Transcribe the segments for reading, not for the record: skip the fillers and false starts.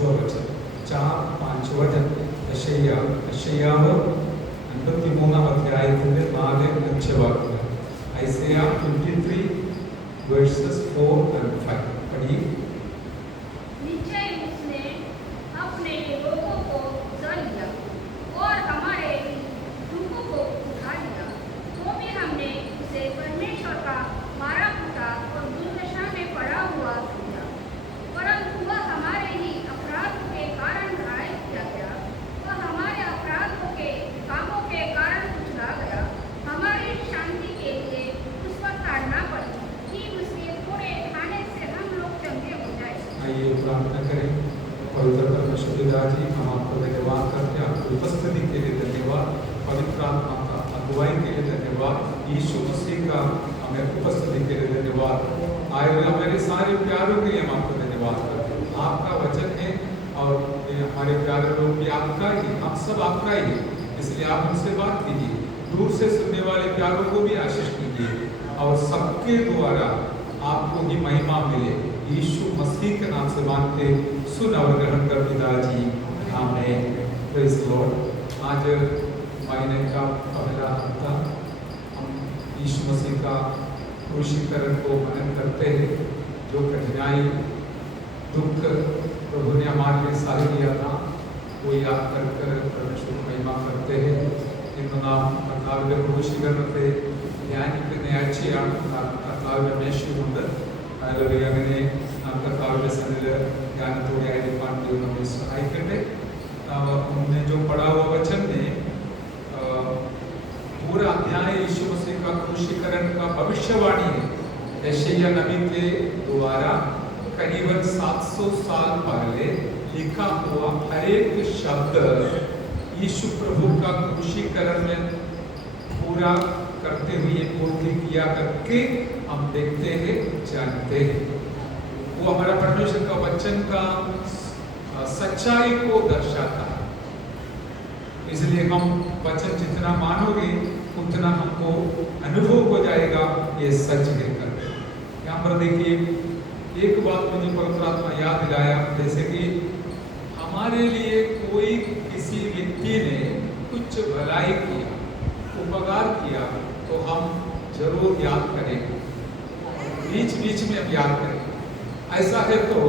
5वां वचन 4-5 वचन യശയ്യാവ് 53 അധ്യായത്തിന്റെ 4-5 വാക്യങ്ങൾ Isaiah 53 verses 4 and 5 पढ़िए। निश्चय उसने अपने लोगों को सह लिया और हमारे दुखों को उठा लिया, तो भी हमने उसे परमेश्वर का मारा कूटा और दुर्दशा में पड़ा हुआ समझा। परंतु वह हमारे ही अपराधों के कारण घायल किया गया, वह हमारे अपराधों के कामों के कारण कुचला गया। हमारी शांति के लिए उस पर ताड़ना पड़ी कि उसके थोड़े खाने से हम लोग चंगे हो जाए। आइए प्रार्थना करें। पवित्र परमेश्वर पिता जी, हम आपको धन्यवाद करते हैं, आपकी उपस्थिति के लिए धन्यवाद, पवित्र आत्मा का अगुवाई के लिए धन्यवाद, यीशु मसीह का हमें उपस्थिति के लिए धन्यवाद। आए हुए हमारे सारे प्यारों के लिए हम आपको धन्यवाद करते हैं। आपका वचन है और हमारे प्यारे लोग भी आपका ही, हम सब आपका ही, इसलिए आप उनसे बात कीजिए। दूर से सुनने वाले प्यारों को भी आशीष कीजिए और सबके द्वारा आपको ही महिमा मिले। यीशु मसीह के नाम से मांगते सुन और ग्रहण कर पिताजी, आमीन। Praise the Lord. आज महीने का पहला हफ्ता हम यीशु मसीह का क्रूसीकरण को मनन करते हैं। जो कठिनाई दुख प्रभु ने हमारे लिए सह लिया था, वो याद कर कर परमेश्वर को महिमा करते हैं। ഇന്ന് നാം കർത്താവിൻ്റെ ക്രൂശീകരണത്തെ ധ്യാനിക്കുന്ന ആഴ്ചയാണ്. കർത്താവിൻ്റെ മേശയുമുണ്ട്. ഹല്ലേലൂയ. അങ്ങനെ നാം കർത്താവിൻ്റെ സന്നിധിയിൽ ധ്യാനത്തോടെ ആയിരിക്കാൻ ദൈവം നമ്മെ സഹായിക്കട്ടെ. हमने जो पढ़ा हुआ वचन में पूरा अध्याय यीशु मसीह का क्रूसीकरण का भविष्यवाणी है। यशायाह नबी के द्वारा करीबन 700 साल पहले लिखा हुआ हर एक शब्द यीशु प्रभु का क्रूसीकरण में पूरा करते हुए पूर्ति किया करके हम देखते हैं, जानते हैं। वो हमारा परमेश्वर का वचन का सच्चाई को दर्शाता है। इसलिए हम वचन जितना मानोगे उतना हमको अनुभव हो जाएगा ये सच है कर। यहाँ पर देखिए एक बात मुझे पवित्र आत्मा याद दिलाया, जैसे कि हमारे लिए कोई किसी व्यक्ति ने कुछ भलाई किया, उपकार किया, तो हम जरूर याद करेंगे, बीच बीच में हम याद करेंगे। ऐसा है तो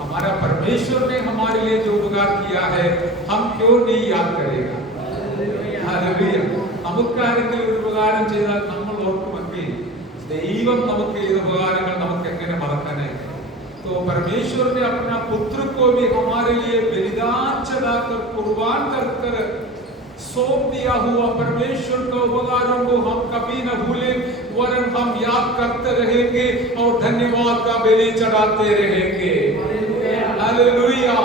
हमारा परमेश्वर ने हमारे लिए जो उपकार किया है हम क्यों नहीं याद करेगा? हालेलुया. നമുക്കാരെങ്കിലും ഒരു ഉപകാരം ചെയ്താൽ നമ്മൾ ഓർക്കുമെങ്കിൽ ദൈവം നമുക്ക് ചെയ്ത ഉപകാരങ്ങൾ നമുക്ക് എങ്ങനെ മറക്കാനായി? तो परमेश्वर ने अपना पुत्र को भी हमारे लिए बलिदान चढ़ाकर कुर्बान कर सौंप दिया हुआ परमेश्वर का उपकारों को हम कभी न भूलें, वरन हम याद करते रहेंगे और धन्यवाद का बलि चढ़ाते रहेंगे। हालेलुया.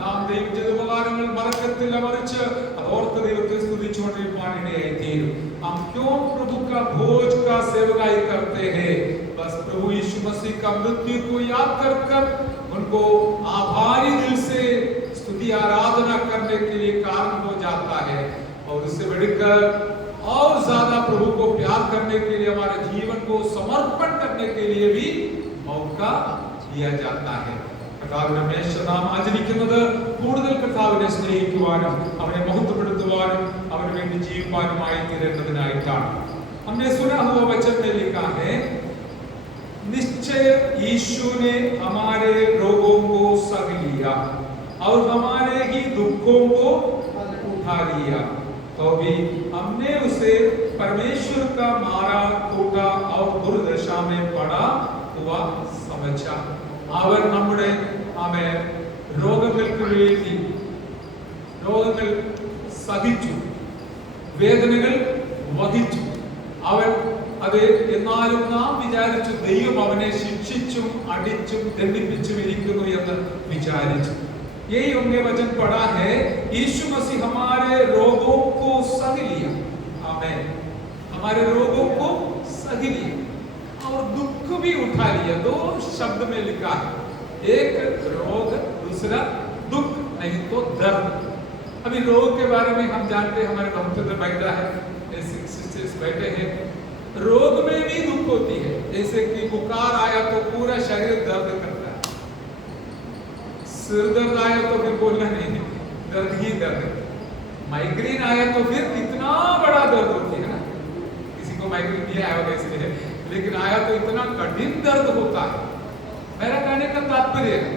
നാം ദൈവത്തിന്റെ ഉപകാരങ്ങൾ മറക്കത്തില്ല, മറിച്ച് അതോർത്ത് ദൈവത്തെ സ്തുതിച്ചുകൊണ്ടിരിക്കാൻ ഇടയായിത്തീരും. हम क्यों प्रभु का भोज का सेवकाई करते हैं? बस प्रभु यीशु मसीह का मृत्यु को याद कर उनको आभारी दिल से स्तुति आराधना करने के लिए कारण हो जाता है, और उससे बढ़कर और ज्यादा प्रभु को प्यार करने के लिए हमारे जीवन को समर्पण करने के लिए भी मौका दिया जाता है. കർത്താവിന്റെ മേശനാം ആചരിക്കുന്നത് കൂടുതൽ കർത്താവിനെ സ്നേഹിക്കുവാനും അവനെ മഹത്വപ്പെടുത്തുവാനും അവന് വേണ്ടി ജീവിക്കാനുമായി തീരേണ്ടതിനായിട്ടാണ്. हमने सुना हुआ वचन में लिखा है, निश्चय यीशु ने हमारे रोगों को सह लिया और हमारे ही दुखों को उठा लिया, तो भी हमने उसे परमेश्वर का मारा कूटा और दुर्दशा में पड़ा हुआ समझा. അവർ നമ്മുടെ രോഗങ്ങൾക്ക് വേണ്ടി രോഗങ്ങൾ സഹിച്ചു, വേദനകൾ വഹിച്ചു. അവൻ അത് എന്നാലും നാം വിചാരിച്ചു ദൈവം അവനെ ശിക്ഷിച്ചും അടിച്ചും ദണ്ഡിപ്പിച്ചും ഇരിക്കുന്നു എന്ന് വിചാരിച്ചു. यही हमने वचन पढ़ा है, यीशु मसीह हमारे रोगों को सह लिया. आमीन. हमारे रोगों को सह लिया और दुख भी उठा लिया. दो शब्द में लिखा है, एक रोग, दूसरा दुख, नहीं तो दर्द. अभी रोग के बारे में हम जानते हैं, हमारे डॉक्टर बैठा है, बैठे हैं. रोग में भी दुख होती है, जैसे कि बुखार आया तो पूरा शरीर दर्द करता है, सिर दर्द आया तो बोलना नहीं, दर्द ही दर्द। माइग्रेन आया तो फिर कितना बड़ा दर्द होती है ना, किसी को माइग्रेन नहीं आया होगा इसलिए, लेकिन आया तो इतना कठिन दर्द होता है। मेरा कहने का तात्पर्य है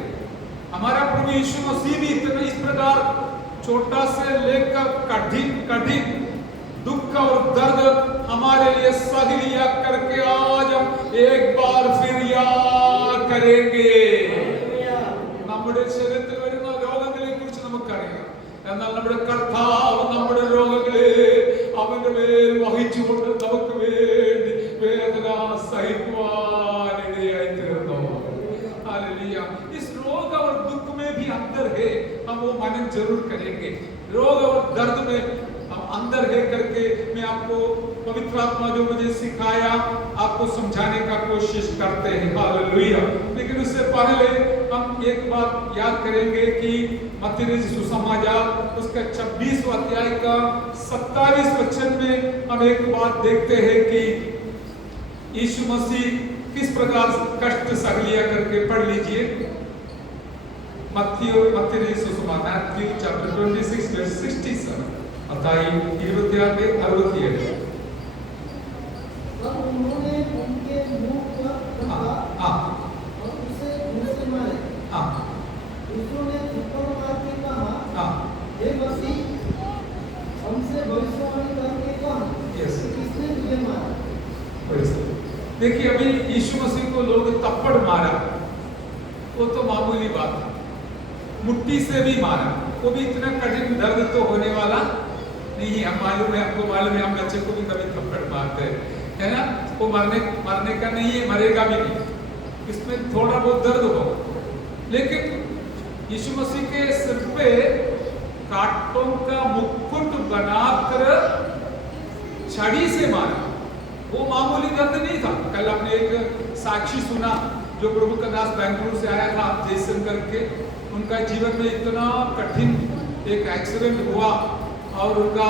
हमारा प्रभु यीशु मसीह भी इतना इस प्रकार छोटा से लेकर कठिन कठिन दुख और दर्द हमारे लिए सह लिया करके आज हम एक बार फिर याद करेंगे। നമ്മുടെ ശരീരത്തിൽ വരുന്ന രോഗങ്ങളെ കുറിച്ച് നമുക്കറിയാം. എന്നാൽ നമ്മുടെ കർത്താവ് നമ്മുടെ രോഗങ്ങളെ അവന്റെ മേൽ വഹിച്ചുകൊണ്ട് നമുക്ക് വേണ്ടി വേദന സഹിക്കുവാൻ ഇടയായി തീർന്നു. हालेलुया। इस रोग और दुख में भी अंदर है, हम वो मनन जरूर करेंगे। रोग और दर्द में हम अंदर है करके मैं आपको पवित्र आत्मा जो मुझे सिखाया आपको समझाने का कोशिश करते हैं। हालेलुया। लेकिन उससे पहले हम एक बात याद करेंगे कि मत्ती रचित सुसमाचार उसका 26वां अध्याय का 27 वचन में हम एक बात देखते हैं कि यीशु मसीह किस प्रकार कष्ट सह लिया करके पढ़ लीजिए। मत्ती रचित सुसमाचार चैप्टर 26 verse 67 अध्याय 26-67। तब उन्होंने उनके मुंह पर थप्पड़ और उसे मुंह से मारे। दूसरों ने थप्पड़ मार के कहा, हे मसीह, हमसे भविष्यवाणी करके कहा, किसने तुझे मारा? देखिए अभी यीशु मसीह को लोग थप्पड़ मारा, वो तो मामूली बात है। मुट्ठी से भी मारा, वो भी इतना कठिन दर्द तो होने वाला नहीं है। हम मालूम है, आपको मालूम है, हम बच्चे को भी कभी थप्पड़ मारते हैं, है ना। वो मरने का नहीं है, मरेगा भी नहीं, इसमें थोड़ा बहुत दर्द हो। लेकिन यीशु मसीह के सिर पे कांटों का मुकुट बनाकर छड़ी से मारा, वो मामूली दर्द नहीं था। कल आपने एक साक्षी सुना जो प्रभु का दास बेंगलुरु से आया था, जयशंकर के। उनका जीवन में इतना कठिन एक एक्सीडेंट हुआ और उनका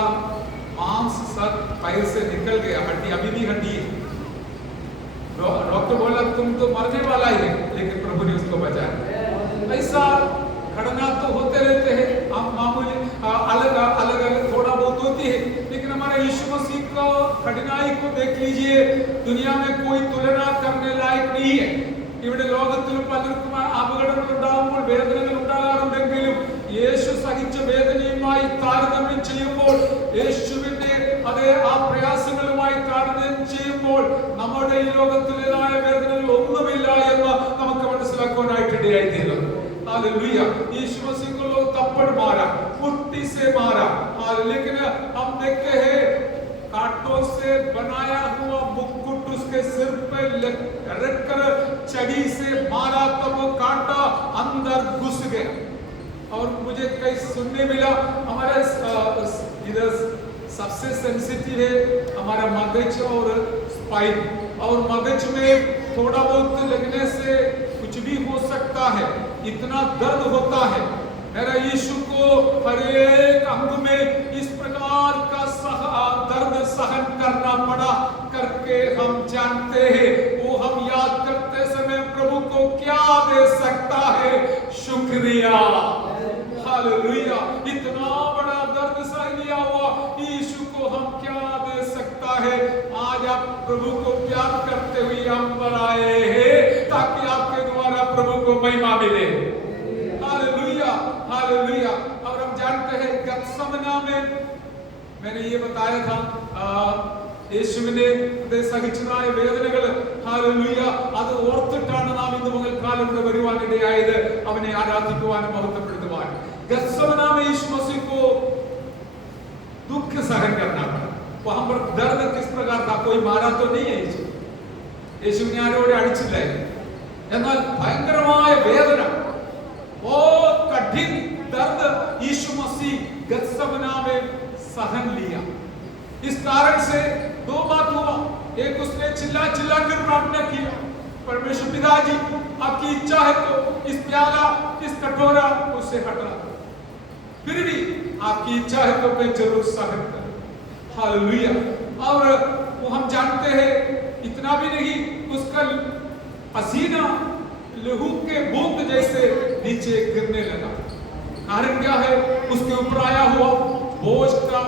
मांस सब पैर से निकल गया, हड्डी अभी भी हड्डी है। डॉक्टर बोला तुम तो मरने वाला ही है, लेकिन प्रभु ने उसको बचाया। ऐसा घटना तो होते रहते हैं, हम मामूली अलग अलग थोड़ा बहुत होती है, लेकिन हमारे यीशु मसीह को कठिनाई को देख लीजिए। दुनिया में कोई तुलना करने लायक नहीं है। ഇവിടെ ലോകത്തിൽ പലർക്കും അപകടങ്ങൾ ഉണ്ടാകുമ്പോൾ വേദനകൾ ഉണ്ടാകാറുണ്ടെങ്കിലും യേശു സഹിച്ച വേദനയുമായി താരതമ്യം ചെയ്യുമ്പോൾ, യേശുവിന്റെ അതേ ആ പ്രയാസങ്ങളുമായി താരതമ്യം ചെയ്യുമ്പോൾ നമ്മുടെ ഈ ലോകത്തിലേതായ വേദനകൾ ഒന്നുമില്ല എന്ന് നമുക്ക് മനസ്സിലാക്കുവാനായിട്ട് ഇടയായിത്തീരുന്നു। हालेलुया। यीशु मसीह को लोग थप्पड़ मारा, मुट्ठी से मारा, लेकिन हम देखते हैं कांटों से बनाया हुआ मुकुट उसके सिर पे रखकर छड़ी से मारा, तब वो कांटा अंदर घुस गया। और मुझे कई सुनने मिला, हमारा इधर सबसे सेंसिटिव है हमारा मगज और स्पाइन, और मगज में थोड़ा बहुत लगने से कुछ भी हो सकता है, इतना दर्द होता है। मेरा यीशु को हर एक अंग में इस प्रकार का दर्द सहन करना पड़ा करके हम जानते हैं। वो हम याद करते समय प्रभु को क्या दे सकता है? शुक्रिया। हालेलुया। इतना बड़ा दर्द सह लिया हुआ यीशु को हम क्या दे सकता है? आज आप प्रभु को प्यार करते हुए हम पर आए हैं ताकि आपके द्वारा प्रभु को महिमा मिले। Hallelujah, hallelujah. और हम जानते हैं गत्समना में मैंने ये बताया था, യേശുവിനെ സഹിച്ചതായ വേദനകൾ, ഹല്ലേലൂയ, അത് ഓർത്തിട്ടാണ് നാം ഇന്ന് പകൽക്കാലം ഇവിടെ വരുവാനിടയായത്, അവനെ ആരാധിക്കുവാനും മഹത്വപ്പെടുത്തുവാൻ। गत्समना में यीशु मसीह को दुख सहन करना पड़ा। वहां पर दर्द किस प्रकार था? कोई मारा तो नहीं है यीशु, യേശുവിനെ ആരോടെ അടിച്ചില്ല, എന്നാൽ ഭയങ്കരമായ വേദന, बहुत कठिन दर्द यीशु मसीह गत्समना में सहन लिया। इस कारण से दो बात हुआ, एक उसने चिल्ला चिल्ला कर प्रार्थना किया, परमेश्वर पिताजी आपकी इच्छा है तो इस प्याला इस कटोरा उससे हटा, फिर भी आपकी इच्छा है तो मैं जरूर सहन करूं। हालेलुया। और वो हम जानते हैं इतना भी नहीं, उसका पसीना लहू के बूंद जैसे नीचे गिरने लगा। कारण क्या है? उसके ऊपर आया हुआ बोझ का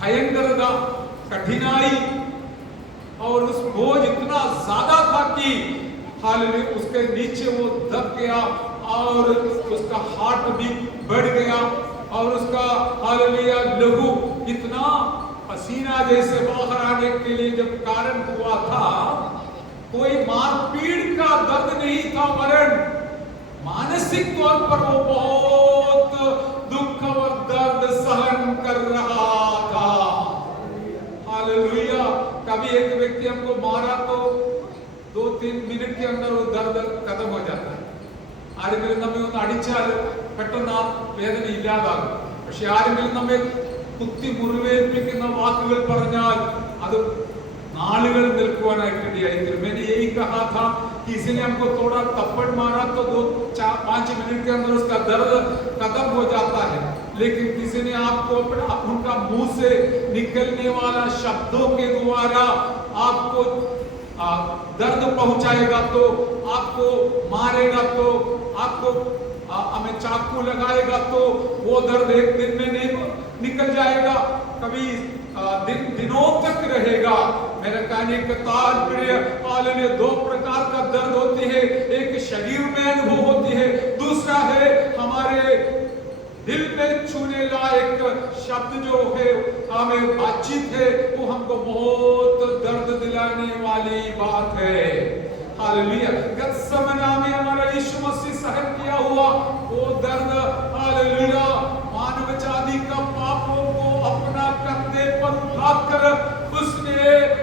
भयंकरता, कठिनाई, और उस बोझ इतना ज्यादा था कि हालेलुया उसके नीचे वो दब गया और उसका हार्ट भी बढ़ गया और उसका हालेलुया लहू इतना पसीना जैसे बाहर आने के लिए जब कारण हुआ था, कोई मारपीट का दर्द नहीं था, वरन मानसिक तौर पर वो बहुत दुख और दर्द सहन कर रहा था। हालेलुया। कभी एक व्यक्ति हमको मारा तो 2-3 मिनट के अंदर वो दर्द खत्म हो जाता है। ആരെങ്കിലും നമ്മെ ഒന്ന് അടിച്ചാൽ പെട്ടെന്ന് ആ വേദന ഇല്ലാതാകും. പക്ഷെ ആരെങ്കിലും നമ്മെ കുത്തി മുറിവേൽപ്പിക്കുന്ന വാക്കുകൾ പറഞ്ഞാൽ അത് നാളുകൾ നിൽക്കുവാനായിട്ടിടയായി തീരും. मैंने यही कहा था कि किसी ने हमको थोड़ा थप्पड़ मारा तो 2-4-5 मिनट के अंदर उसका दर्द खत्म हो जाता है, लेकिन किसी ने आपको उनका मुंह से निकलने वाला शब्दों के द्वारा आपको दर्द पहुंचाएगा, तो आपको मारेगा, तो आपको हमें चाकू लगाएगा, तो वो दर्द एक दिन में नहीं निकल जाएगा, कभी दिनों तक रहेगा। मेरा कहने का तात्पर्य हालेलुया 2 प्रकार का दर्द होती है, एक शरीर में अनुभव होती है, दूसरा है हमारे दिल में छूने लायक शब्द जो है हमें बातचीत है, वो हमको बहुत दर्द दिलाने वाली बात है। हालेलुया। गत्समना में हमारा यीशु मसीह सहन किया हुआ वो दर्द, हालेलुया, मानव जाति का पापों को अपना कंधे पर उठाकर उसने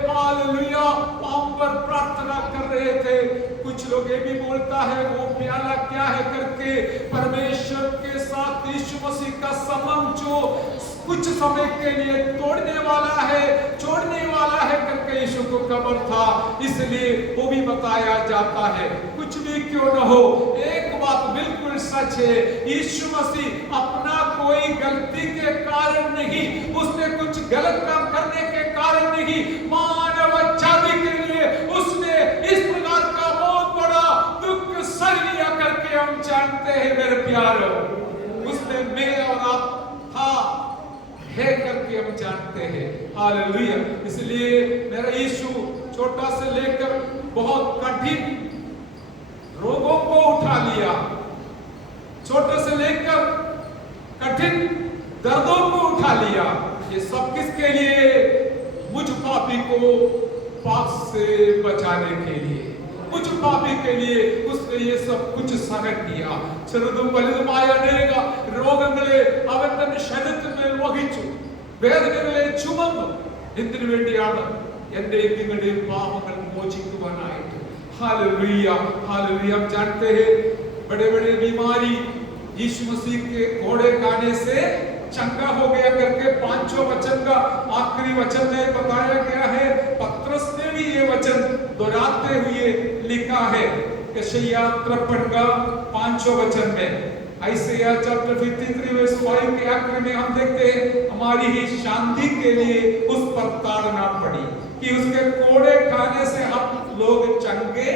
हालेलुया पांव पर प्रार्थना कर रहे थे। कुछ लोग ये भी बोलता है वो प्याला क्या है करके, परमेश्वर के साथ यीशु मसीह का संबंध जो कुछ समय के लिए तोड़ने वाला है, छोड़ने वाला है करके यीशु को खबर था, इसलिए वो भी बताया जाता है। कुछ भी क्यों न हो, एक बात बिल्कुल सच है, यीशु मसीह अपना कोई गलती के कारण नहीं, उसने कुछ गलत काम करने के कारण नहीं, मानव जाति के लिए उसने इस प्रकार का बहुत बड़ा दुख सह लिया करके हम जानते हैं मेरे प्यारो। उसने मैं और आप था है करके हम जानते हैं। हालेलुया। इसलिए मेरा यीशु छोटा से लेकर बहुत कठिन रोगों को उठा लिया, छोटे से लेकर कठिन दर्दों को उठा लिया। ये सब किसके लिए? मुझ पापी को पाप से बचाने के लिए, मुझ पापी के लिए उसने ये सब कुछ सहन किया. ചെറുതും വലുതുമായ അനേക രോഗങ്ങളെ അവൻ തന്റെ ശരീരത്തിൽ വഹിച്ചു, വേദനകളെ ചുമന്നു. എന്തിനു വേണ്ടിയാണ്? എന്റെയും നിങ്ങളുടെയും പാപങ്ങൾ മോചിക്കുവാനായിട്ട്. Hallelujah hallelujah. हम जानते हैं बड़े बड़े बीमारी यीशु मसीह के घोड़े खाने से चंगा हो गया करके पांचों वचन का आखिरी वचन में बताया गया है. पत्रस ने भी ये वचन दोहराते हुए लिखा है यशायाह 53 का पांचों वचन में. आइज़ाया चैप्टर 53 वर्स 5 के आखिर में हम देखते हैं हमारी ही शांति के लिए उस पर ताड़ना पड़ी कि उसके कोड़े खाने से हम लोग चंगे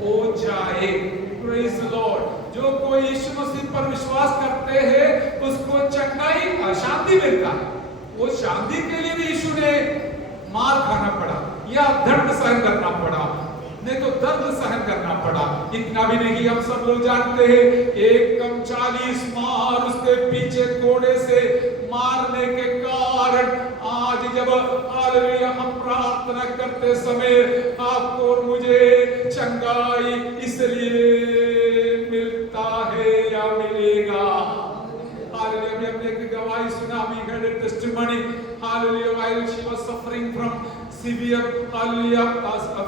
हो जाए. Praise the Lord. जो कोई यीशु मसीह पर विश्वास करते हैं उसको चंगाई शांति मिलता है. वो शांति के लिए भी यीशु ने मार खाना पड़ा या दर्द सहन करना पड़ा, नहीं तो दर्द सहन करना पड़ा. इतना भी नहीं, हम सब लोग जानते हैं 40 मार उसके पीछे कोड़े से मारने के कारण आज जब हालेलुया हम प्रार्थना करते समय आपको और मुझे चंगाई इसलिए मिलता है या मिलेगा. हालेलुया. हमने एक गवाही सुना, we heard a testimony. Hallelujah. While she was suffering from severe hallelujah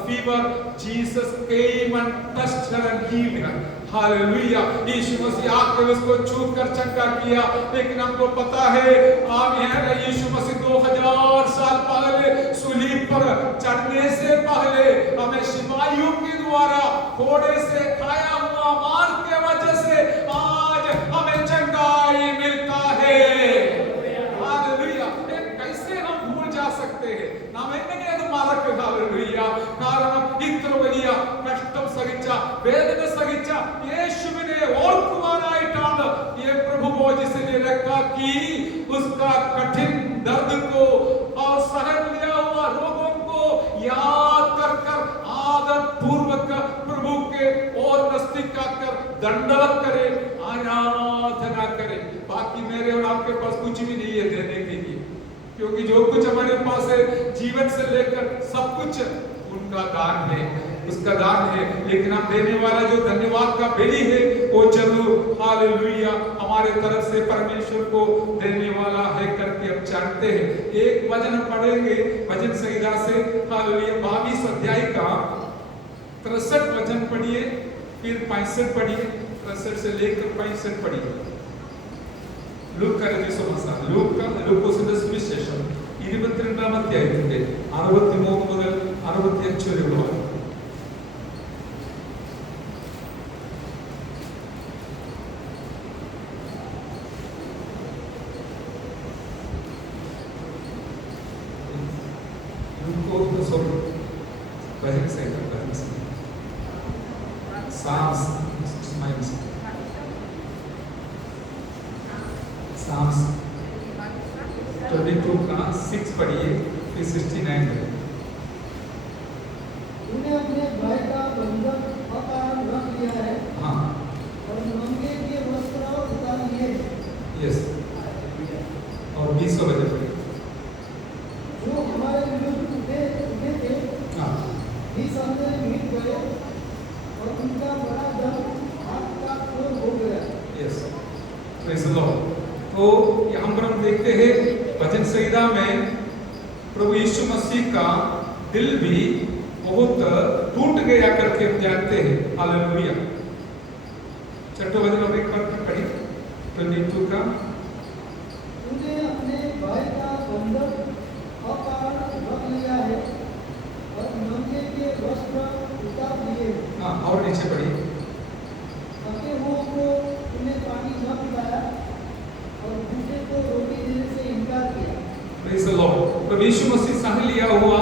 fever, Jesus came and touched her and healed her. Hallelujah. Yeshu Masih आकर उसको छू कर चंगा किया. लेकिन हमको पता है आप यहाँ यीशु मसीह 2000 साल पहले सूली पर चढ़ने से पहले हमें सिपाहियों के द्वारा घोड़े से खाया हुआ मार के वजह से आज हमें चंगाई मिलता है. हालेलुया. कैसे हम भूल जा सकते हैं? നാം എങ്ങനെയാണ് മറക്കുക? ഹല്ലേലൂയ. കാരണം ഇത്ര വലിയ കഷ്ടം സഹിച്ച വേദന സഹിച്ച യേശുവിനെ ഓർക്കുവാനായിട്ടാണ് ഈ പ്രഭു ഭോജ कि उसका कठिन दर्द को और सहन लिया हुआ रोगों को याद कर कर आदत पूर्वक प्रभु के और नजदीक आकर दंडवत करे, आराधना करे। बाकी मेरे और आपके पास कुछ भी नहीं है देने के लिए, क्योंकि जो कुछ हमारे पास है जीवन से लेकर सब कुछ उनका दान है, उसका दान है। लेकिन हम देने वाला जो धन्यवाद का बेली है वो जरूर हालेलुया हमारे तरफ से परमेश्वर को देने वाला है करके हम जानते हैं। एक वचन हम पढ़ेंगे भजन संहिता से, हालेलुया 22 अध्याय का 63 वचन पढ़िए, फिर 65 पढ़िए, 63 से लेकर 65 पढ़िए। ലൂക്കോസിന്റെ സുവിശേഷം 22-ാം അധ്യായത്തിന്റെ 63 മുതൽ 65 വരെയുള്ള വാക്യം. Psalms 22 का 6 पढ़िए, फिर 69 में। तूने अपने भाई का बंधन अकारण रख लिया है, हाँ, और नंगे के वस्त्र उतार लिए। यस, और 20 वचन पढ़िए। जो हमारे विरुद्ध उठे थे, हाँ, इस अंदर मिट गए, और उनका बड़ा दल हाथ का खोल हो गया। Yes, praise the Lord. तो यहाँ पर हम देखते हैं भजन संहिता में प्रभु यीशु मसीह का दिल भी बहुत टूट गया करके हम जानते हैं। हालेलुया। छठवां वचन और एक बार पढ़िए, 22 का। तूने अपने भाई का बंधन अकारण रख लिया है, और नंगे के वस्त्र उतार लिए। हाँ, और नीचे पढ़िए। थके हुओं को तूने पानी न पिलाया, और भूखे को रोटी देने से इनकार किया। Praise the lord. प्रभु यीशु मसीह सह लिया हुआ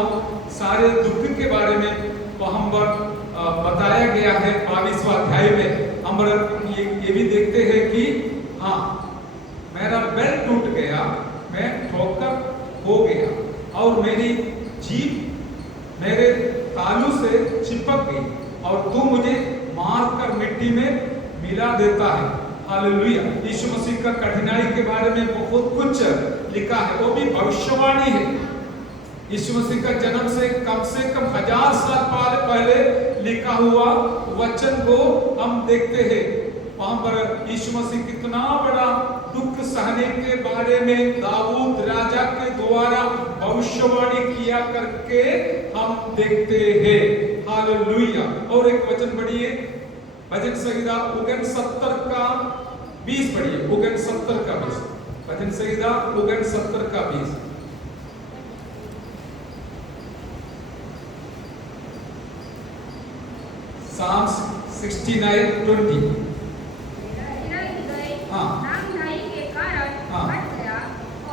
सारे दुख के बारे में वहां पर बताया गया है 22वां अध्याय में। हम ये भी देखते हैं कि हाँ, मेरा बेल्ट टूट गया, मैं ठोकर हो गया, और मेरी जीभ मेरे तालू से चिपक गई, और तू मुझे मारकर मिट्टी में मिला देता है। हालेलुया। यीशु मसीह का कठिनाई के बारे में बहुत कुछ लिखा है, वो भी भविष्यवाणी है। यीशु मसीह का जन्म से कम 1000 साल पहले लिखा हुआ वचन को हम देखते हैं। वहां पर यीशु मसीह कितना बड़ा दुख सहने के बारे में दाऊद राजा के द्वारा भविष्यवाणी किया करके हम देखते हैं। हालेलुया। और एक वचन पढ़िए, भजन संहिता 69 का 20 पढ़िए, 69 का 20। भजन संहिता 69 का 20। Psalms 69:20। हाँ, नामधराई के कारण हाँ, हट गया,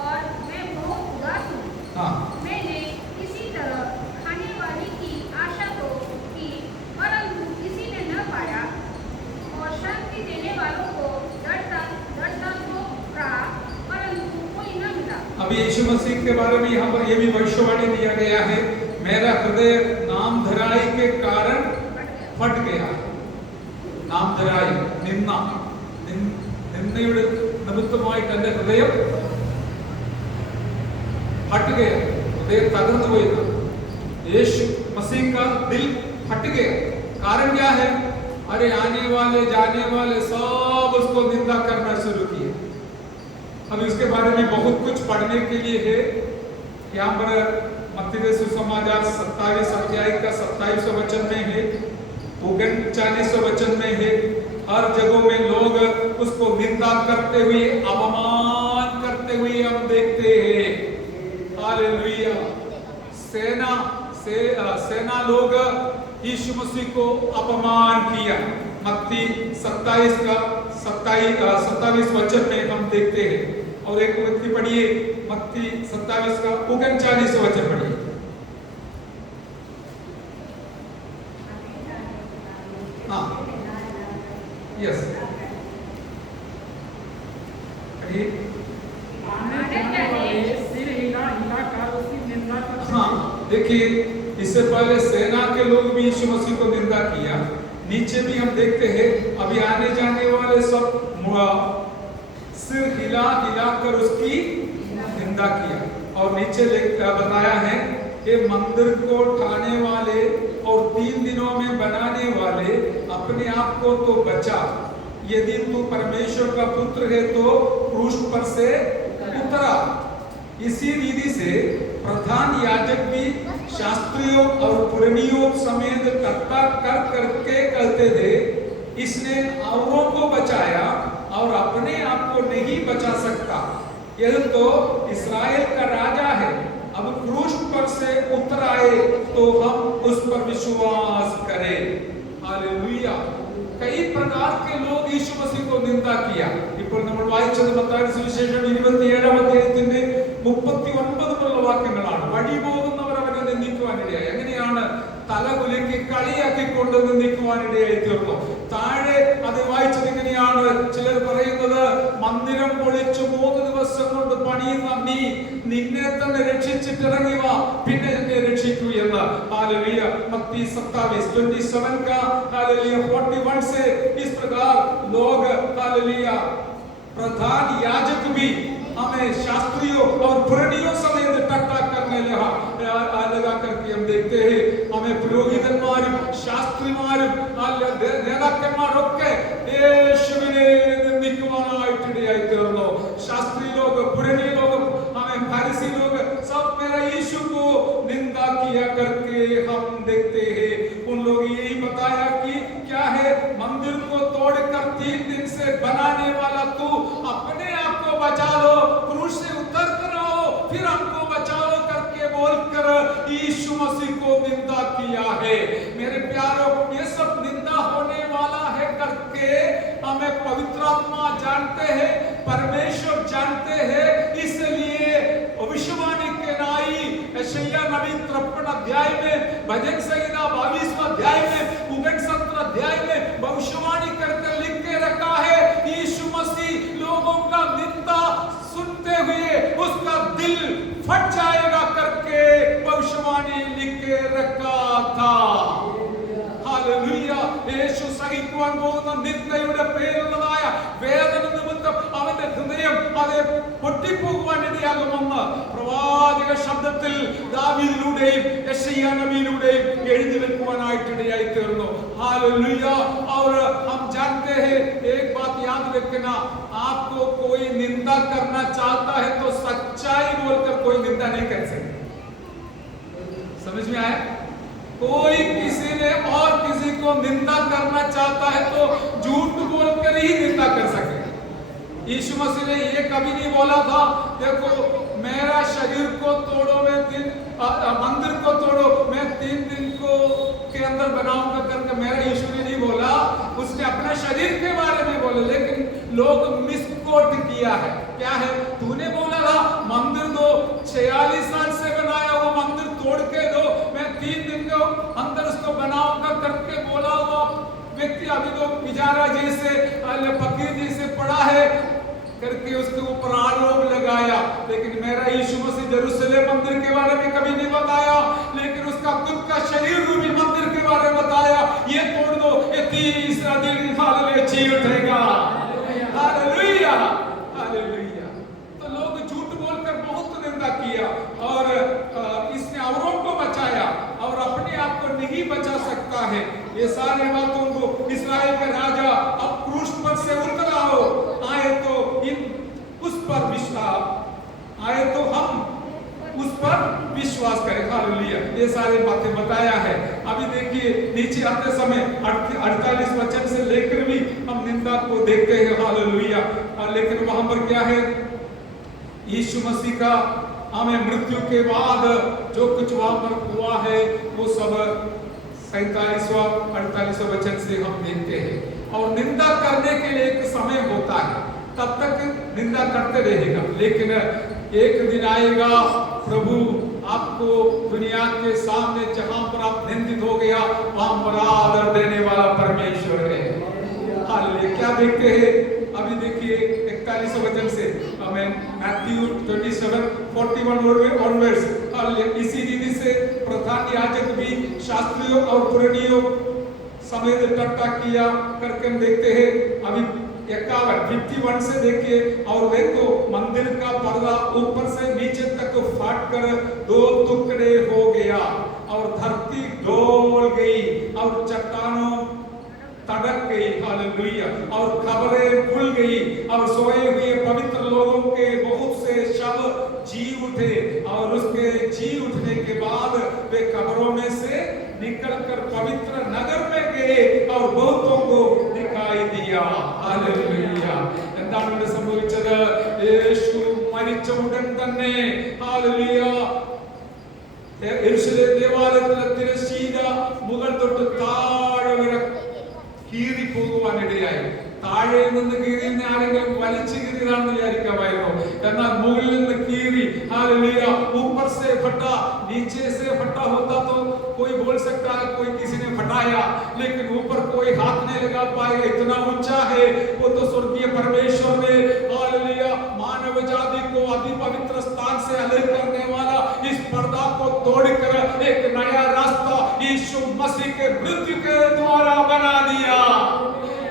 और मैं बहुत उदास हूँ। हाँ, मैंने इसी तरह खाने वाली की आशा तो की, परंतु किसी ने न पाया, और शांति देने वालों को डरता तो कहा, परंतु कोई न मिला। अभी यीशु मसीह के बारे में यहाँ पर यह भी भविष्यवाणी दिया गया है, मेरा हृदय नामधराई के कारण फट गया। नामधराई निन्ना, निन्नയുടെ നിമിത്തമായിട്ട് എൻ്റെ ഹൃദയം फट गया, हृदय तगड़ हुए। यीशु मसीह का दिल फट गया। कारण क्या है? अरे आने वाले जाने वाले सब उसको निंदा करना शुरू किए। अभी उसके बारे में बहुत कुछ पढ़ने के लिए है। यहाँ पर मत्ती सुसमाचार 27 अध्याय का 27 वचन में है, 39 वचन में है। हर जगहों में लोग उसको निंदा करते हुए, अपमान करते हुए हम देखते हैं। हालेलुया। सेना लोग यीशु मसीह को अपमान किया। मत्ती 27 का 27 वचन में हम देखते हैं। और एक व्यक्ति पढ़िए, मत्ती 27 का 39 वचन पढ़िए। हाँ, यस, पढ़िए। देखिए इससे पहले सेना के लोग भी यीशु मसीह को निंदा किया। नीचे भी हम देखते हैं अभी आने जाने वाले सब सिर हिला हिला कर उसकी निंदा किया। और नीचे बताया है कि मंदिर को ढाने वाले और 3 दिनों में बनाने वाले अपने आप को तो बचा, यदि तू परमेश्वर का पुत्र है तो क्रूस पर से उतरा। इसी विधि से प्रधान याजक भी शास्त्रियों और पुरनियों समेत टट्टा कर करके कहते थे, इसने औरों को बचाया और अपने आप को नहीं बचा सकता। यह तो इस्राएल का राजा है, अब क्रूस पर से उतर आए तो हम उस पर विश्वास करें। हालेलुया। कई प्रकार के लोग यीशु मसीह को निंदा किया। ഇപ്പോൾ നമ്മൾ വായിച്ചത് മത്തായിയുടെ സുവിശേഷം 27-ാം അധ്യായത്തിന്റെ 39 വാക്യങ്ങളാണ്. വഴി പോകുന്നവർ അവനെ നിന്ദിക്കുവാനിടയായി. എങ്ങനെയാണ് തലകുലുക്കി കളിയാക്കിക്കൊണ്ട് നിന്ദിക്കുവാനിടയായി തീർന്നു. താഴെ അത് വായിച്ചത് എങ്ങനെയാണ്? ചിലർ പറയുന്നത് മന്ദിരം പൊളിച്ചു 3 ദിവസം കൊണ്ട് പണിയുന്ന നീ നിന്നെ തന്നെ രക്ഷിച്ചിട്ട് ഇറങ്ങി വാ, പിന്നെ എന്നെ രക്ഷിക്കൂ എന്ന്. हालेलुया। मत्ती 27:27 का हालेलुया 41 से इस प्रकार लोग हालेलुया प्रधान याजक भी हमें शास्त्रियों और पुरनियों समेत टट्टा करने लगा करके हम देखते हैं। हमें പുരോഹിതന്മാരും ശാസ്ത്രിമാരും നേതാക്കന്മാരൊക്കെ യേശുവിനെ നിന്ദിക്കുവാനായിട്ടിടയായി തീർന്നു. शास्त्री लोग, पुराने लोग, हमें फरीसी लोग सब मेरा यीशु को निंदा किया करके हम देखते हैं। उन लोग यही बताया कि क्या है, मंदिर को तोड़कर 3 दिन से बनाने वाला तू अपने आप को बचा लो, क्रूस से उतर कर आओ, फिर हमको बचाओ करके बोलकर यीशु मसीह को निंदा किया है। मेरे प्यारो, ये सब निंदा होने वाला है करके हमें पवित्र आत्मा जानते हैं, परमेश्वर जानते हैं। इसलिए भविष्यवाणी के नाई यशायाह नबी 53 अध्याय में, भजन संहिता 22वां अध्याय में, 69 अध्याय में भविष्यवाणी करके लिख के रखा है, यीशु मसीह लोगों का निंदा सुनते हुए उसका दिल फट जाएगा करके भविष्यवाणी लिख के रखा था। हालेलुया। യേശു സഹിക്കുവാൻ പോകുന്ന നിന്ദയുടെ പേരുള്ളതായ വേദന നിമിത്തം അവന്റെ ഹൃദയം അത് പൊട്ടിപ്പോകുവാൻ ഇടയാകുമെന്ന് പ്രവാചക ശബ്ദത്തിൽ ദാവീദിലൂടെയും യെശയ്യാ നബിയിലൂടെയും എഴുതി വെക്കുവാനായിട്ട് ഇടയായി തീർന്നു. हालेलुया। और हम जानते हैं, एक बात याद रखना, आपको कोई निंदा करना चाहता है तो सच्चाई बोलकर कोई निंदा नहीं कर सकता। समझ में आया? कोई किसी ने और किसी को निंदा करना चाहता है तो झूठ बोलकर ही निंदा कर सके। यीशु मसीह ने ये कभी नहीं बोला था, देखो मेरा शरीर को तोड़ो, मंदिर को तोड़ो, मैं 3 दिन को के अंदर बनाऊंगा करके मेरा यीशु ने नहीं बोला। उसने अपने शरीर के बारे में बोला, लेकिन लोग मिसकोट किया है। क्या है? तूने बोला था मंदिर दो, 46 साल से बनाया हुआ मंदिर तोड़ के दो, मैं 3 दिन के अंदर उसको बनाऊंगा करके बोला हुआ व्यक्ति अभी तो पिजारा जैसे फकीर जैसे पड़ा है करके उसके ऊपर आरोप लगाया। लेकिन मेरा यीशु मसीह यरूशलेम मंदिर के बारे में कभी नहीं बताया, लेकिन उसका खुद का शरीर रूपी मंदिर के बारे में बताया, ये तोड़ दो, ये 3रा दिन हालेलुया जी उठेगा। Hallelujah, hallelujah. तो लोग झूठ बोलकर बहुत निंदा किया और इसने औरों को बचाया और अपने आप को नहीं बचा सकता है। ये सारे बातों को इस्राएल का राजा अब क्रूस पर से उतरा हो, आए तो उस पर विश्वास, आए तो हम उस पर विश्वास करें। हालेलुया। ये सारे बातें बताया है। अभी देखिए नीचे आते समय 48 वचन से लेकर भी हम निंदा को देखते हैं। हालेलुया। लेकिन वहां पर क्या है, यीशु मसीह का हमें मृत्यु के बाद जो कुछ वहां पर हुआ है वो सब 47-48 वचन से हम देखते हैं। और निंदा करने के लिए एक समय होता है, तब तक निंदा करते रहेगा, लेकिन एक दिन आएगा प्रभु आपको दुनिया के सामने जहां पर आप निंदित हो गया वहां पर आदर देने वाला परमेश्वर है। हालेलुया। क्या देखते हैं? अभी देखिए 41 वचन से हमें मैथ्यू 27:41 ऑनवर्ड्स इसी रीति से प्रधान याजक भी शास्त्रियों और पुरानियों समेत इकट्ठा किया करके हम देखते हैं। अभी 51 से देखिए, और देखो मंदिर का पर्दा ऊपर से नीचे तक फाट कर 2 टुकड़े हो गया और धरती डोल गई और चट्टानों तड़क गई, हालेलुया, और खबरें खुल गई और सोए हुए पवित्र लोगों के बहुत से शव जी उठे और उसके जी उठने के बाद वे कब्रों में से निकलकर पवित्र नगर में गए और बहुतों को दिखाई दिया, हालेलुया। എന്താണ് ഇവിടെ സംഭവിച്ചത്? യേശു മരിച്ച ഉടൻ തന്നെ, ഹാലേലൂയ, യെരൂശലേം ദേവാലയത്തിലെ തിരശ്ശീല മുകൾ തൊട്ട് താഴെ വരെ കീറി പോകുവാനിടയായി. താഴെ നിന്ന് കീറിയെന്ന് ആരെങ്കിലും വലിച്ചു കീറിയതാണെന്ന് വിചാരിക്കാമായിരുന്നു. എന്നാൽ മുകളിൽ നിന്ന് കീറി, हालेलुया, ऊपर से फटा, नीचे से फटा होता तो कोई बोल सकता है कोई किसी ने फटाया, लेकिन ऊपर कोई हाथ नहीं लगा पाएगा, इतना ऊंचा है वो तो स्वर्गीय परमेश्वर ने, हालेलुया, मानव जाति को अति पवित्र स्थान से अलग करने वाला इस पर्दा को तोड़कर एक नया रास्ता यीशु मसीह के मृत्यु के द्वारा बना दिया,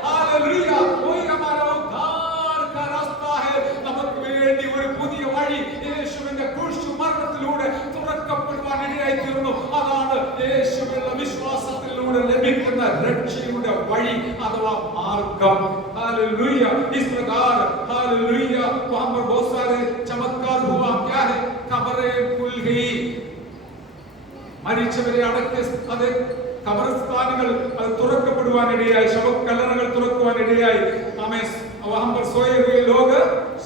हालेलुया। कोई हमारा उद्धार का रास्ता है, നമുക്ക് വേണ്ടി ഒരു പുതിയ വഴി യേശുവിന്റെ ക്രൂശ് മരണത്തിലൂടെ തുറക്കപ്പെടുവാനിടയായി തീർന്നു. അതാണ് യേശുവിലുള്ള വിശ്വാസത്തിലൂടെ ലഭിക്കുന്ന രക്ഷയുടെ വഴി അഥവാ മാർഗം, हालेलुया। इस प्रकार, हालेलुया, वहां पर बहुत सारे चमत्कार हुआ। क्या है? खबरें खुल गई, മരിച്ചവരെ അടക്കിയ അത് ഖബർസ്ഥാനുകൾ അത് തുറക്കപ്പെടുവാനിടയായി, ശവക്കല്ലറകൾ തുറക്കുവാനിടയായി। हमें वहां पर सोए हुए लोग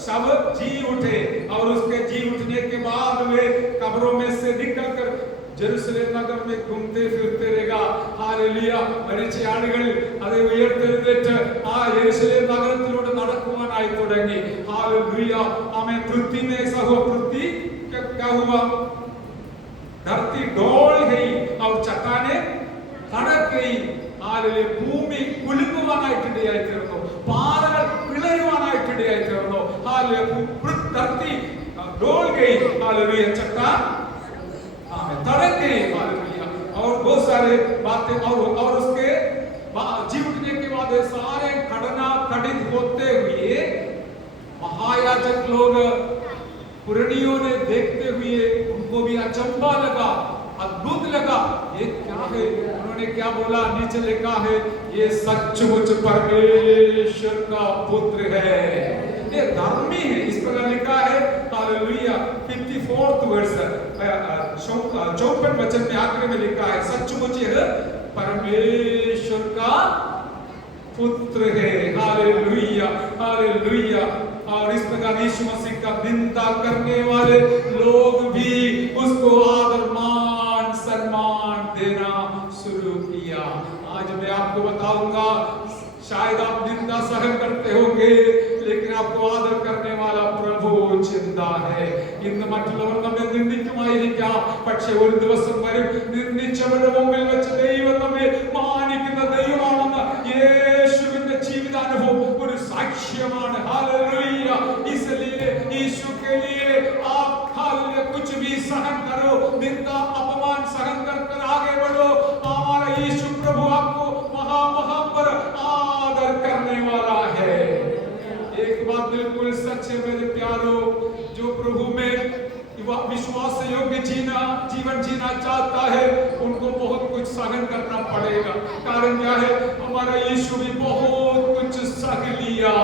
शव जी उठे और उसके जी उठने के बाद वे कब्रों में से निकलकर जेरूसलेम नगर में घूमते फिरते रहेगा, हालेलुया। മരിച്ച ആളുകൾ അത് ഉയർത്തെഴുന്നേറ്റ് ആ യെരൂശലേം നഗരത്തിലൂടെ നടക്കുവാനായി തുടങ്ങി, हालेलुया। हमें पृथ्वी में ऐसा हुआ, पृथ्वी क्या हुआ? धरती डोल गई और चट्टाने तड़क गई, हालेलुया। ഭൂമി കുലുങ്ങുവാനായിട്ടിടയായി തീർന്നു, പാറകൾ പിളരുവാനായിട്ടിടയായി തീർന്നു, हालेलुया। धरती डोल गई, हालेलुया, चट्टान तड़क गई, हालेलुया। और बहुत सारे बातें और उसके जी उठने के बाद सारे घटना घटित होते हुए महायाजक लोग पुरानियों ने देखते हुए उनको भी अचंभा लगा, अद्भुत लगा, ये क्या है? उन्होंने क्या बोला? नीचे लिखा है, ये सचमुच परमेश्वर का पुत्र है, ये धर्मी है, इस प्रकार लिखा है, हालेलुया। 54th वर्स 54 वचन में आखिर में लिखा है, सचमुच यह परमेश्वर का पुत्र है, हालेलुया, हालेलुया। और इस प्रकार यीशु मसीह का निंदा करने वाले लोग भी उसको आदर मान सम्मान देना शुरू किया। आज मैं आपको बताऊंगा, शायद आप निंदा सहन करते होंगे, लेकिन आपको आदर करने वाला प्रभु जिंदा है। ഇന്ന് മറ്റുള്ളവർ നമ്മെ നിന്ദിക്കുമായിരിക്കാം, പക്ഷേ ഒരു ദിവസം വരും നിന്ദിച്ചവരുടെ മുമ്പിൽ വെച്ച് ദൈവം നമ്മെ മാനിക്കുന്ന ദൈവമാണെന്ന് യേശുവിന്റെ ജീവിതാനുഭവം ഒരു സാക്ഷ്യമാണ്, हालेलुया। इसलिए यीशु के लिए आप हालेलुया कुछ भी सहन करो, निंदा अपमान सहन कर आगे बढ़ो, हमारा यीशु प्रभु आपको वहां पर आदर करने वाला है। एक बात बिल्कुल सच है मेरे प्यारो, जो प्रभु में विश्वास योग्य जीवन जीना चाहता है उनको बहुत कुछ सहन करना पड़ेगा। कारण क्या है? हमारा यीशु भी बहुत कुछ सह लिया,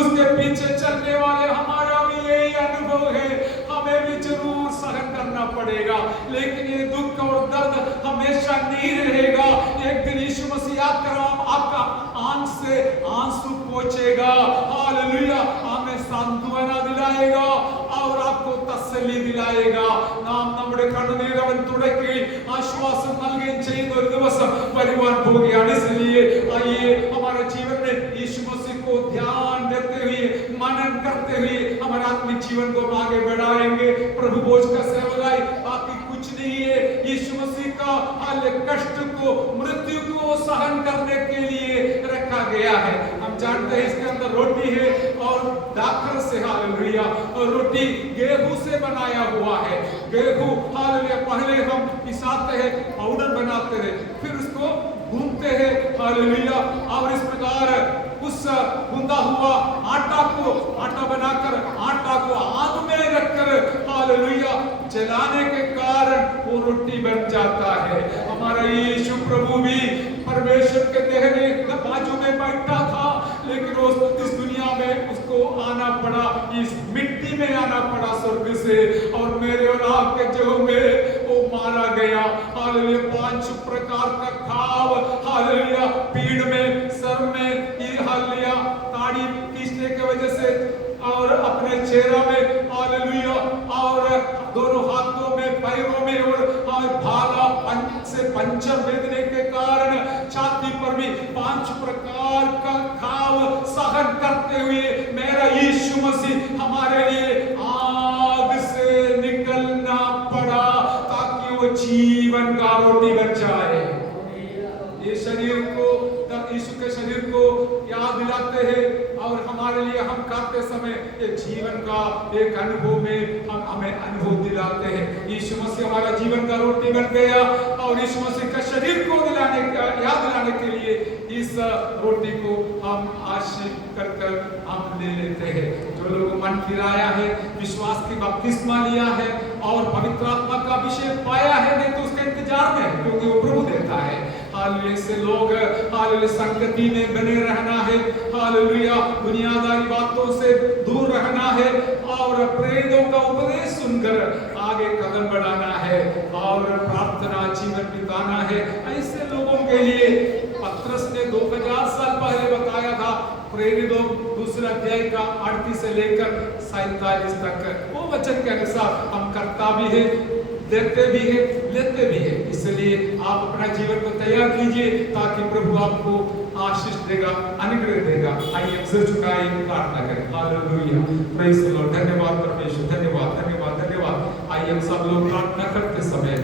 उसके पीछे चलने वाले हमारा भी यही अनुभव है, हमें भी जरूर सहन करना पड़ेगा, लेकिन ये दुख और दर्द हमेशा नहीं रहेगा। एक दिन यीशु मसीह आकर आपका आंख से आंसू पोंछेगा, हालेलुया, हमें सांत्वना दिलाएगा और आपको तसल्ली दिलाएगा। നാം നമ്മുടെ കണ്ണുനീർ അവൻ തുടയ്ക്കുകയും ആശ്വാസം നൽകുകയും ചെയ്യുന്ന ഒരു ദിവസം വരുവാൻ പോവുകയാണ്। इसलिए आइए हमारे जीवन में यीशु मसीह को ध्यान देते हुए मनन करते हुए हमारे आत्मिक जीवन को आगे बढ़ाएंगे। प्रभु बोझ का सेवकाई बाकी कुछ नहीं है, यीशु मसीह का कष्ट को मृत्यु को सहन करने के लिए रखा गया है। हम जानते हैं इसके अंदर रोटी है और दाखल से, हालेलुया, हालेलुया रोटी गेहूं से बनाया हुआ है। गेहूं हालेलुया पहले हम पिसाते हैं, पाउडर बनाते हैं, फिर उसको गूंथते हैं हालेलुया, और इस प्रकार उस गूंदा हुआ आटा बनाकर आटा को आग में रखकर हालेलुया जलाने के कारण वो रोटी बन जाता है। हमारा यीशु प्रभु भी परमेश्वर के देहने बाजू में बैठा था, लेकिन इस दुनिया में उसको आना पड़ा, इस मिट्टी में आना पड़ा स्वर्ग से, और मेरे और आपके जो में वो मारा गया। हालेलुया 5 प्रकार का घाव हालेलुया पीठ में, सर में, हालेलुया ताड़ी खींचने की वजह से, और अपने चेहरा में हालेलुया, और दोनों हाथों में, पैरों में, और भाला से पंचर भेदने के कारण छाती पर भी 5 प्रकार का घाव सहन करते हुए मेरा यीशु मसीह हमारे लिए आग से निकलना पड़ा ताकि वो जीवन का रोटी बन जाए। ये शरीर को, यीशु के शरीर को याद दिलाते हैं, और हमारे लिए हम खाते समय ये जीवन का एक अनुभव में हमें अनुभव दिलाते हैं। यीशु मसीह हमारा जीवन का रोटी बन गया, और यीशु मसीह का शरीर को याद दिलाने के लिए इस रोटी को हम आशीष कर हम ले लेते हैं। जो लोग मन फिराया है, विश्वास की बपतिस्मा लिया है और पवित्र आत्मा का अभिषेक पाया है, नहीं तो उसके इंतजार में, क्योंकि वो प्रभु देता है। हालेलुया से लोग हालेलुया संगति में बने रहना है, हालेलुया दुनियादारी बातों से दूर रहना है, और प्रेरितों का उपदेश सुनकर आगे कदम बढ़ाना है, और प्रार्थना जीवन बिताना है। ऐसे लोगों के लिए पत्रस ने 2000 साल पहले बताया था, प्रेरितों 2 अध्याय का 38 से लेकर 47 तक, वो वचन के अनुसार हम करता भी है, देते भी है, लेते भी है। इसलिए आप अपना जीवन को तैयार कीजिए ताकि प्रभु आपको आशीष देगा, अनुग्रह देगा। आइए हम सिर झुकाएं, प्रार्थना करें। Hallelujah, praise the Lord. धन्यवाद परमेश्वर, धन्यवाद धन्यवाद धन्यवाद। आइए हम सब लोग प्रार्थना करते समय